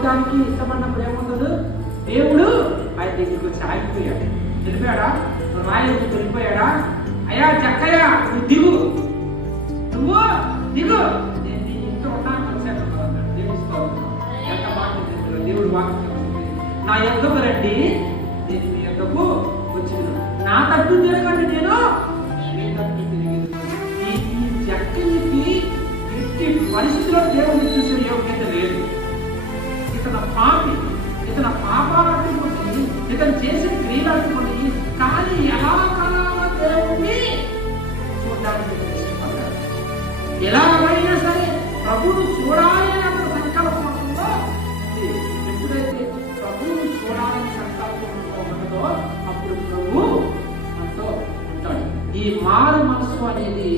చూడడానికి ఇష్టపడినప్పుడు ఏముండదు, దేవుడు ఆయన దగ్గరికి వచ్చి ఆగిపోయాడు. వెళ్ళిపోయాడా? రాయలు వెళ్ళిపోయాడా? అయ్యా జక్కయ్య నువ్వు దిగు, నువ్వు దిగు, నేను నీ ఇంట్లో ఉండడానికి వచ్చాను. ఎంత మాట దేవుడు వాక్యం, నా యొద్దకు రండి, నేను మీ యొద్దకు వచ్చిన, నా తట్టు తిరగండి, నేను మీ తట్టు తిరిగి. ఈ జక్కయ్యకి ఎట్టి పరిస్థితిలో దేవుడిని చూసే యోగ్యత లేదు. ఇతను పాపి, ఇతను పాపాలను పొంది, ఇతను చేసిన క్రియలను పొంది, కానీ ఎలాగలా దేవుణ్ణి చూడడానికి ఇష్టపడ్డాడు. ఎలాగైనా సరే ప్రభువును చూడాలి అన్న సంకల్పం ఉంటుందో, ఎప్పుడైతే ప్రభువును చూడాలని సంకల్పం ఉంటుందో అప్పుడు ప్రభు మనతో ఉంటాడు. ఈ మారు మనసు అనేది